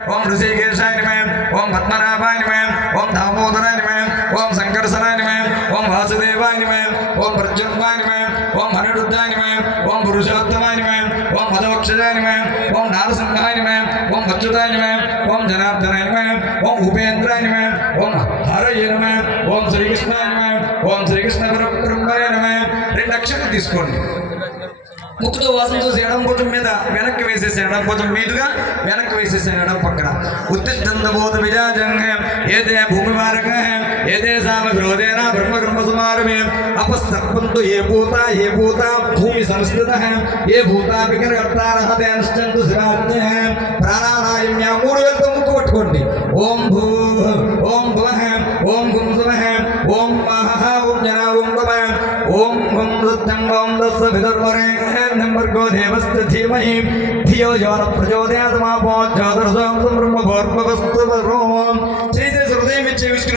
ఓం ఋషికేశాయ నమః, ఓం పద్మనాభాయ నమః, ఓం దామోదరాయ నమః, ఓం సంకర్షణాయ నమః, ఓం వాసుదేవాయ నమః, ఓం ప్రద్యుమ్నాయ నమః, ఓం అనిరుద్ధాయ నమః, ఓం పురుషోత్తమాయ నమః, ఓం మదవక్షజాయ నమః, ఓం నారసింహాయ నమః, ఓం అచ్యుతాయ నమః, ఓం జనార్దనాయ నమః, ఓం ఉపేంద్రాయ నమః, ఓం హరయే నమః, ఓం శ్రీకృష్ణాయ నమః, ఓం శ్రీకృష్ణ పరబ్రహ్మణే నమః. 2 అక్షరాలు తీసుకోండి. ముక్కుతో వాసన చూసి ఎడం భుజం మీద వెనక్కి వేసేసాను, ఎడం భుజం మీదుగా వెనక్కి వేసేసాను, ఎడం పక్కన. ఉత్తిష్టందబోధ విజాజంగే ఏదే భూమివారక ఏదే సామగ్రోదేన బ్రహ్మ సమారమే అపస్తర్పంతు ఏ భూత భూమి సంస్కృత ఏ భూతా వికర్తారః తేనశ్చంతు శివాజ్ఞ ప్రాణాయామ్య. 3 వేలతో ముక్కు పట్టుకోండి. ఓం భూ ఓం భువః ఓం గుం సువః ఓం మహః ఓం జన ఓం భవ ఓం హం సత్యం ఓం దస్స విదర్వరేణ్యం భర్గో దేవస్య ధీమహి ధియో యో న ప్రచోదయాత్ మా భూజ్యోతిర్సోం బ్రహ్మ భూర్భువస్సు వరుణ్